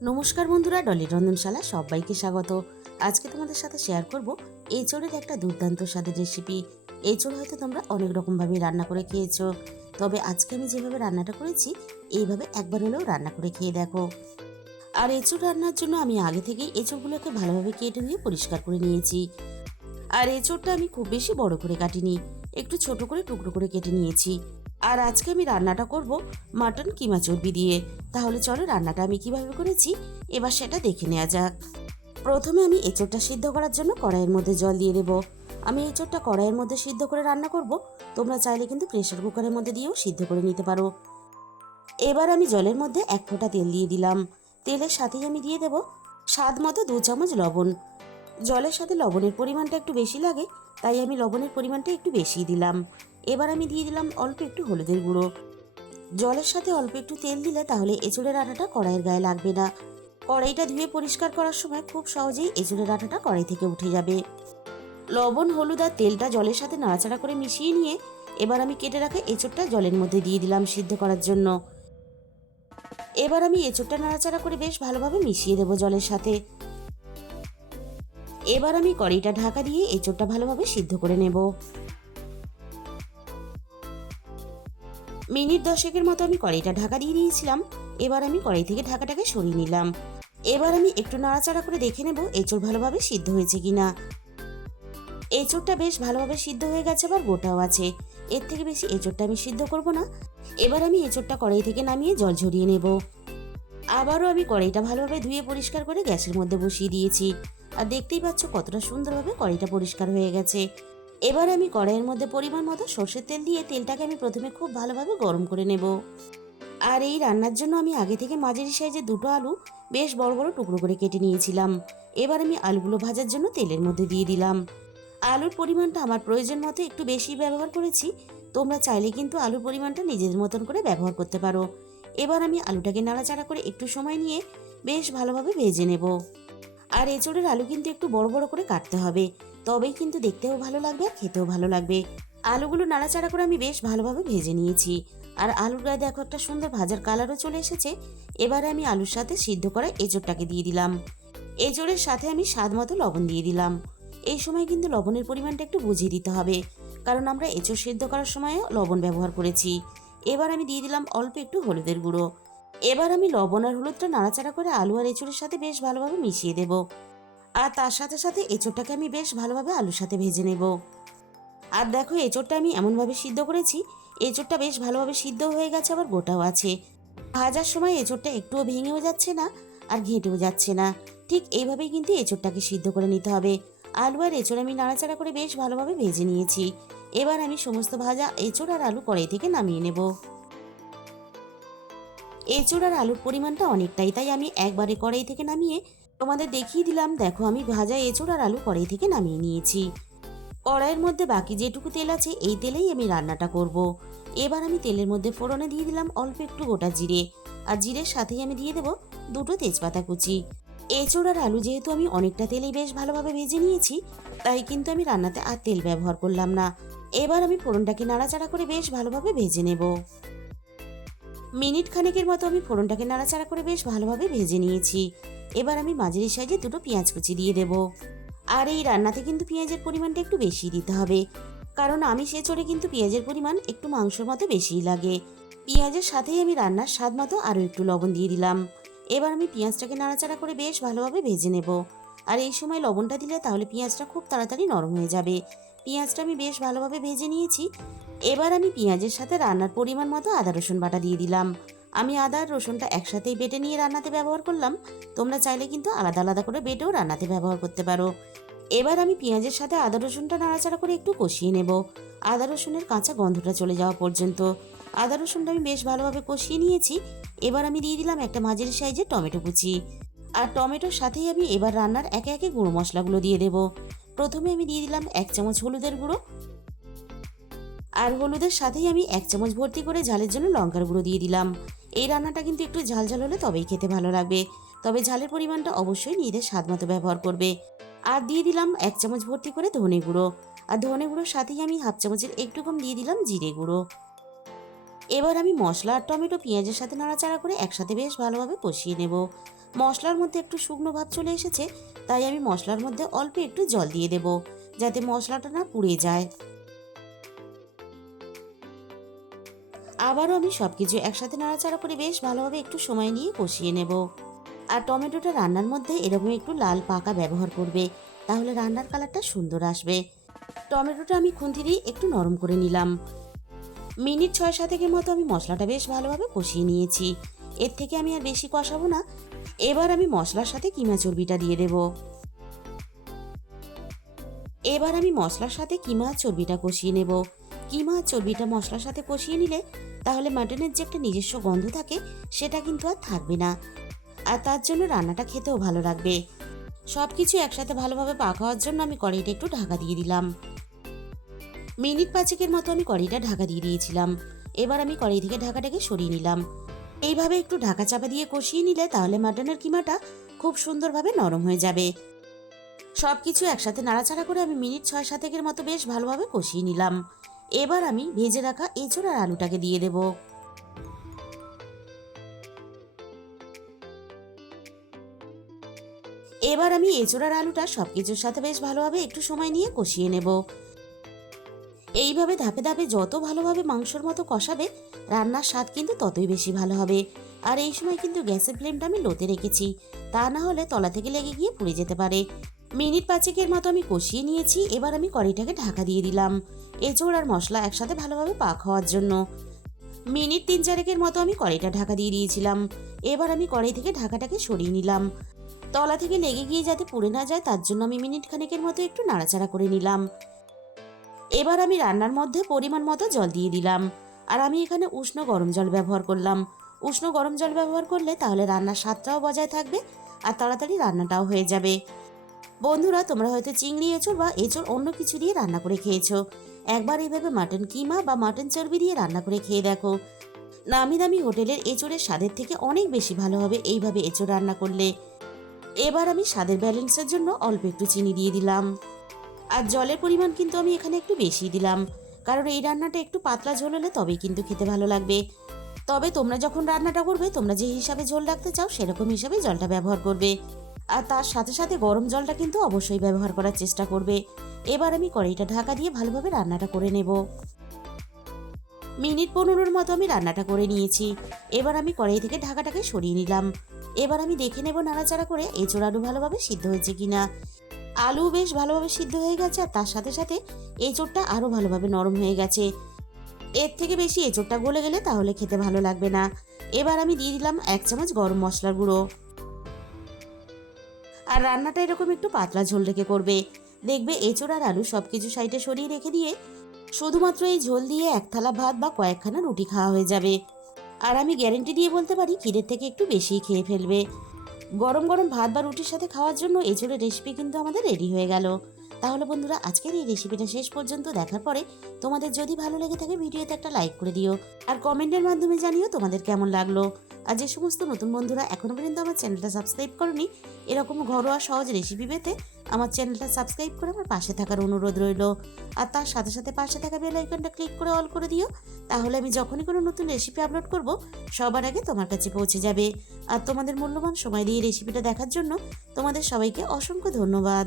নমস্কার বন্ধুরা, ডলির রন্ধনশালা সবাইকে স্বাগত। আজকে তোমাদের সাথে শেয়ার করব এঁচোড়ের একটা দুর্দান্ত স্বাদের রেসিপি। এঁচোড় হয়তো তোমরা অনেক রকমভাবে রান্না করে খেয়েছো, তবে আজকে আমি যেভাবে রান্নাটা করেছি এইভাবে একবার হলেও রান্না করে খেয়ে দেখো। আর এঁচোড় রান্নার জন্য আমি আগে থেকেই এঁচোড়গুলোকে ভালোভাবে কেটে ধুয়ে পরিষ্কার করে নিয়েছি। আর এঁচোড়টা আমি খুব বেশি বড় করে কাটিনি, একটু ছোট করে টুকরো করে কেটে নিয়েছি। আর আজকে আমি রান্নাটা করব মাটন কিমা চর্বি দিয়ে। তাহলে চলো রান্নাটা আমি কিভাবে করেছি এবার সেটা দেখে নেওয়া যাক। প্রথমে আমি এঁচোড়টা সিদ্ধ করার জন্য কড়াইয়ের মধ্যে জল দিয়ে দেবো। আমি এঁচোড়টা কড়াইয়ের মধ্যে সিদ্ধ করে রান্না করব, তোমরা চাইলে কিন্তু প্রেসার কুকারের মধ্যে দিয়েও সিদ্ধ করে নিতে পারো। এবার আমি জলের মধ্যে 1 ফোঁটা তেল দিয়ে দিলাম। তেলের সাথেই আমি দিয়ে দেব স্বাদ মতো 2 চামচ লবণ। জলের সাথে লবণের পরিমাণটা একটু বেশি লাগে, তাই আমি লবণের পরিমাণটা একটু বেশি দিলাম। এবার আমি দিয়ে দিলাম অল্প একটু হলুদের গুঁড়ো। জলের সাথে অল্প একটু তেল দিলে তাহলে এঁচোড়ের আঠাটা কড়াইয়ের গায়ে লাগবে না। কড়াইটা ধুয়ে পরিষ্কার করার সময় খুব সহজেই এঁচোড়ের আঠাটা কড়াই থেকে উঠে যাবে। লবণ, হলুদ আর তেলটা জলের সাথে নাড়াচাড়া করে মিশিয়ে নিয়ে এবার আমি কেটে রাখা এঁচোড়টা জলের মধ্যে দিয়ে দিলাম সিদ্ধ করার জন্য। এবার আমি এঁচোড়টা নাড়াচাড়া করে বেশ ভালোভাবে মিশিয়ে দেবো জলের সাথে। এবার আমি কড়াইটা ঢাকা দিয়ে এঁচোড়টা ভালোভাবে সিদ্ধ করে নেব। মিনিট 10 মতো আমি কড়াইটা ঢাকা দিয়ে দিয়েছিলাম। এবার আমি কড়াই থেকে ঢাকাটাকে সরিয়ে নিলাম। এবার আমি একটু নাড়াচাড়া করে দেখে নেব এঁচোড় ভালোভাবে সিদ্ধ হয়েছে কিনা। এঁচোড়টা বেশ ভালোভাবে সিদ্ধ হয়ে গেছে, আবার গোটাও আছে। এর থেকে বেশি এঁচোড়টা আমি সিদ্ধ করব না। এবার আমি এঁচোড়টা কড়াই থেকে নামিয়ে জল ঝরিয়ে নেব। আবারও আমি কড়াইটা ভালোভাবে ধুয়ে পরিষ্কার করে গ্যাসের মধ্যে বসিয়ে দিয়েছি। আর দেখতেই পাচ্ছ কতটা সুন্দরভাবে কড়াইটা পরিষ্কার হয়ে গেছে। এবার আমি কড়াইয়ের মধ্যে পরিমাণ মতো সর্ষের তেল দিয়ে তেলটাকে আমি প্রথমে খুব ভালোভাবে গরম করে নেব। আর এই রান্নার জন্য আমি আগে থেকে মাঝারি সাইজের 2টো আলু বেশ বড় বড় টুকরো করে কেটে নিয়েছিলাম। এবার আমি আলুগুলো ভাজার জন্য তেলের মধ্যে দিয়ে দিলাম। আলুর পরিমাণটা আমার প্রয়োজন মতো একটু বেশি ব্যবহার করেছি, তোমরা চাইলে কিন্তু আলুর পরিমাণটা নিজেদের মতন করে ব্যবহার করতে পারো। এবার আমি আলুটাকে নাড়াচাড়া করে একটু সময় নিয়ে বেশ ভালোভাবে ভেজে নেব। আর এঁচোড়ের আলু কিন্তু একটু বড় বড় করে কাটতে হবে, তবেই কিন্তু দেখতেও ভালো লাগবে আর খেতেও ভালো লাগবে। আলুগুলো নাড়াচাড়া করে আমি বেশ ভালোভাবে ভেজে নিয়েছি। আর আলুর গায়ে দেখো একটা সুন্দর ভাজার কালারও চলে এসেছে। এবারে আমি আলুর সাথে সিদ্ধ করা এঁচোড়টাকে দিয়ে দিলাম। এঁচোড়ের সাথে আমি স্বাদ মতো লবণ দিয়ে দিলাম। এই সময় কিন্তু লবণের পরিমাণটা একটু বুঝিয়ে দিতে হবে, কারণ আমরা এঁচোড় সিদ্ধ করার সময় লবণ ব্যবহার করেছি। এবার আমি দিয়ে দিলাম অল্প একটু হলুদের গুঁড়ো। এবার আমি লবণ আর হলুদটা নাড়াচাড়া করে আলু আর এঁচোড়ের সাথে বেশ ভালোভাবে মিশিয়ে দেব। আর তার সাথে সাথে এঁচোড়টাকে আমি বেশ ভালোভাবে আলুর সাথে ভেজে নেব। আর দেখো এঁচোড়টা আমি এমনভাবে সিদ্ধ করেছি, এঁচোড়টা বেশ ভালোভাবে সিদ্ধ হয়ে গেছে, আবার গোটাও আছে। ভাজার সময় এঁচোড়টা একটুও ভেঙেও যাচ্ছে না আর ঘেঁটেও যাচ্ছে না। ঠিক এইভাবেই কিন্তু এঁচোড়টাকে সিদ্ধ করে নিতে হবে। আলু আর এঁচোড় আমি নাড়াচাড়া করে বেশ ভালোভাবে ভেজে নিয়েছি। এবার আমি সমস্ত ভাজা এঁচোড় আর আলু কড়াই থেকে নামিয়ে নেব। এঁচোড় আর আলুর পরিমাণটা অনেকটাই, তাই আমি একবারে কড়াই থেকে নামিয়ে তোমাদের দেখিয়ে দিলাম। দেখো আমি ভাজা এঁচোড় আর আলু কড়াই থেকে নামিয়ে নিয়েছি। কড়াইয়ের মধ্যে বাকি যেটুকু তেল আছে এই তেলেই আমি রান্নাটা করব। এবার আমি তেলের মধ্যে ফোড়নে দিয়ে দিলাম অল্প একটু গোটা জিরে। আর জিরের সাথেই আমি দিয়ে দেব 2টো তেজপাতা কুচি। এঁচোড় আর আলু যেহেতু আমি অনেকটা তেলেই বেশ ভালোভাবে ভেজে নিয়েছি, তাই কিন্তু আমি রান্নাতে আর তেল ব্যবহার করলাম না। এবার আমি ফোড়নটাকে নাড়াচাড়া করে বেশ ভালোভাবে ভেজে নেব। মিনিট খানেকের মতো আমি ফোড়নটাকে নাড়াচাড়া করে বেশ ভালোভাবে ভেজে নিয়েছি। এবার আমি মাঝারি সাইজে 2টো পেঁয়াজ কুচি দিয়ে দেব। আর এই রান্নাতে কিন্তু পেঁয়াজের পরিমাণটা একটু বেশি দিতে হবে, কারণ আমি এঁচোড়ে কিন্তু পেঁয়াজের পরিমাণ একটু মাংসের মতো বেশিই লাগে। পেঁয়াজের সাথেই আমি রান্নার স্বাদ মতো আরও একটু লবণ দিয়ে দিলাম। এবার আমি পেঁয়াজটাকে নাড়াচাড়া করে বেশ ভালোভাবে ভেজে নেব। আর এই সময় লবণটা দিলে তাহলে পেঁয়াজটা খুব তাড়াতাড়ি নরম হয়ে যাবে। পেঁয়াজটা আমি বেশ ভালোভাবে ভেজে নিয়েছি। এবার আমি পেঁয়াজের সাথে রান্নার পরিমাণ মতো আদা রসুন বাটা দিয়ে দিলাম। আমি আদা আর রসুনটা একসাথেই বেটে নিয়ে রান্নাতে ব্যবহার করলাম, তোমরা চাইলে কিন্তু আলাদা আলাদা করে বেটেও রান্নাতে ব্যবহার করতে পারো। এবার আমি পেঁয়াজের সাথে আদা রসুনটা নাড়াচাড়া করে একটু কষিয়ে নেব, আদা রসুনের কাঁচা গন্ধটা চলে যাওয়া পর্যন্ত। আদা রসুনটা আমি বেশ ভালোভাবে কষিয়ে নিয়েছি। এবার আমি দিয়ে দিলাম একটা মাঝারি সাইজের টমেটো কুচি। আর টমেটোর সাথেই আমি এবার রান্নার একে একে গুঁড়ো মশলাগুলো দিয়ে দেব। প্রথমে আমি দিয়ে দিলাম 1 চামচ হলুদের গুঁড়ো। আর হলুদের সাথেই আমি 1 চামচ ভর্তি করে ঝালের জন্য লঙ্কার গুঁড়ো দিয়ে দিলাম। এই রান্নাটা কিন্তু একটু ঝাল ঝাল হলে তবেই খেতে ভালো লাগবে, তবে ঝালের পরিমাণটা অবশ্যই নিজেদের স্বাদ মতো ব্যবহার করবে। আর দিয়ে দিলাম 1 চামচ ভর্তি করে ধনে গুঁড়ো। আর ধনে গুঁড়োর সাথেই আমি হাফ চামচের একটু কম দিয়ে দিলাম জিরে গুঁড়ো। এবার আমি মশলা আর টমেটো পেঁয়াজের সাথে নাড়াচাড়া করে একসাথে বেশ ভালোভাবে কষিয়ে নেব। মশলার মধ্যে একটু শুকনো ভাব চলে এসেছে, তাই আমি মশলার মধ্যে অল্প একটু জল দিয়ে দেব, যাতে মশলাটা না পুড়ে যায়। আবারও আমি সবকিছু একসাথে নাড়াচাড়া করে বেশ ভালোভাবে একটু সময় নিয়ে কষিয়ে নেব। আর টমেটোটা রান্নার মধ্যে এরকম একটু লাল পাকা ব্যবহার করবে, তাহলে রান্নার কালারটা সুন্দর আসবে। টমেটোটা আমি খুন্তি দিয়ে একটু নরম করে নিলাম। মিনিট 6-7 মতো আমি মশলাটা বেশ ভালোভাবে কষিয়ে নিয়েছি। এর থেকে আমি আর বেশি কষাবো না। এবার আমি মশলার সাথে কিমা চর্বিটা দিয়ে দেব। এবার আমি মশলার সাথে কিমা চর্বিটা কষিয়ে নেব। কিমা চর্বিটা মশলার সাথে কষিয়ে নিলে তাহলে মাটনের যে একটা নিজস্ব গন্ধ থাকে সেটা কিন্তু আর থাকবে না, আর তার জন্য রান্নাটা খেতেও ভালো লাগবে। সব কিছু একসাথে ভালোভাবে পাক হওয়ার জন্য আমি কড়াইটা একটু ঢাকা দিয়ে দিলাম। মিনিট 5 মতো আমি কড়াইটা ঢাকা দিয়ে দিয়েছিলাম। এবার আমি কড়াই থেকে ঢাকাটাকে সরিয়ে নিলাম। এইভাবে একটু ঢাকা চাপা দিয়ে কষিয়ে নিলে তাহলে মাটনের কিমাটা খুব সুন্দরভাবে নরম হয়ে যাবে। সবকিছু একসাথে নাড়াচাড়া করে আমি মিনিট 6-7 মতো বেশ ভালোভাবে কষিয়ে নিলাম। এবার আমি ভেজে রাখা এঁচোড় আর আলুটাকে দিয়ে দেব। এবার আমি এঁচোড় আর আলুটা সবকিছুর সাথে বেশ ভালোভাবে একটু সময় নিয়ে কষিয়ে নেব। এইভাবে ধাপে ধাপে যত ভালোভাবে মাংসর মতো কষাবে রান্নার স্বাদ কিন্তু ততই বেশি ভালো হবে। আর এই সময় কিন্তু গ্যাসের ফ্লেমটা আমি লোতে রেখেছি, তা না হলে তলা থেকে লেগে গিয়ে পুড়ে যেতে পারে। মিনিট 5 মতো আমি কষিয়ে নিয়েছি। এবার আমি কড়াইটাকে ঢাকা দিয়ে দিলাম এঁচোড় আর মশলা একসাথে ভালোভাবে পাক হওয়ার জন্য। মিনিট 3-4 মতো আমি কড়াইটা ঢাকা দিয়ে দিয়েছিলাম। এবার আমি কড়াই থেকে ঢাকাটাকে সরিয়ে নিলাম। তলা থেকে লেগে গিয়ে যাতে পুড়ে না যায় তার জন্য আমি মিনিট খানেকের মতো একটু নাড়াচাড়া করে নিলাম। এবার আমি রান্নার মধ্যে পরিমাণ মতো জল দিয়ে দিলাম। আর আমি এখানে উষ্ণ গরম জল ব্যবহার করলাম। উষ্ণ গরম জল ব্যবহার করলে তাহলে রান্নার স্বাদটাও বজায় থাকবে আর তাড়াতাড়ি রান্নাটাও হয়ে যাবে। বন্ধুরা, তোমরা হয়তো চিংড়ি এঁচোড় বা এঁচোড় অন্য কিছু দিয়ে রান্না করে খেয়েছো। একবার এইভাবে মাটন কিমা বা মাটন চর্বি দিয়ে রান্না করে খেয়ে দেখো। নামি দামি হোটেলের এঁচোড়ের স্বাদের থেকে অনেক বেশি ভালো হবে এইভাবে এঁচোড় রান্না করলে। এবার আমি স্বাদের ব্যালেন্সের জন্য অল্প একটু চিনি দিয়ে দিলাম। আর জলের পরিমাণ কিন্তু আমি এখানে একটু বেশি দিলাম, কারণ এই রান্নাটা একটু পাতলা ঝোল হলে তবেই কিন্তু খেতে ভালো লাগবে। তবে তোমরা যখন রান্নাটা করবে তোমরা যে হিসাবে ঝোল রাখতে চাও সেরকম হিসাবে জলটা ব্যবহার করবে। আর তার সাথে সাথে গরম জলটা কিন্তু অবশ্যই ব্যবহার করার চেষ্টা করবে। এবার আমি কড়াইটা ঢাকা দিয়ে ভালোভাবে রান্নাটা করে নেব। মিনিট 15 মতো আমি রান্নাটা করে নিয়েছি। এবার আমি কড়াই থেকে ঢাকাটাকে সরিয়ে নিলাম। এবার আমি দেখে নেব নাড়াচাড়া করে এঁচোড় আলু ভালোভাবে সিদ্ধ হয়েছে কিনা। আলু বেশ ভালোভাবে সিদ্ধ হয়ে গেছে আর তার সাথে সাথে এঁচোড়টা আরও ভালোভাবে নরম হয়ে গেছে। এর থেকে বেশি এঁচোড়টা গলে গেলে তাহলে খেতে ভালো লাগবে না। এবার আমি দিয়ে দিলাম 1 চামচ গরম মশলার গুঁড়ো। আর রান্নাটা এরকম একটু পাতলা ঝোল রেখে করবে। দেখবে এঁচোড় আর আলু সবকিছু সাইডে সরিয়ে রেখে দিয়ে শুধুমাত্র এই ঝোল দিয়ে এক থালা ভাত বা কয়েকখানা রুটি খাওয়া হয়ে যাবে। আর আমি গ্যারেন্টি দিয়ে বলতে পারি খিদের থেকে একটু বেশিই খেয়ে ফেলবে। গরম গরম ভাত বা রুটির সাথে খাওয়ার জন্য এঁচোড়ের রেসিপি কিন্তু আমাদের রেডি হয়ে গেল। তাহলে বন্ধুরা, আজকের এই রেসিপিটা শেষ পর্যন্ত দেখার পরে তোমাদের যদি ভালো লেগে থাকে ভিডিওতে একটা লাইক করে দিও আর কমেন্টের মাধ্যমে জানিও তোমাদের কেমন লাগলো। আর যে সমস্ত নতুন বন্ধুরা এখনো পর্যন্ত আমার চ্যানেলটা সাবস্ক্রাইব করনি, এরকম ঘরোয়া সহজ রেসিপি পেতে আমার চ্যানেলটা সাবস্ক্রাইব করে আমার পাশে থাকার অনুরোধ রইল। আর তার সাথে সাথে পাশে থাকা বেল আইকনটা ক্লিক করে অল করে দিও, তাহলে আমি যখনই কোনো নতুন রেসিপি আপলোড করব সবার আগে তোমার কাছে পৌঁছে যাবে। আর তোমাদের মূল্যবান সময় দিয়ে রেসিপিটা দেখার জন্য তোমাদের সবাইকে অসংখ্য ধন্যবাদ।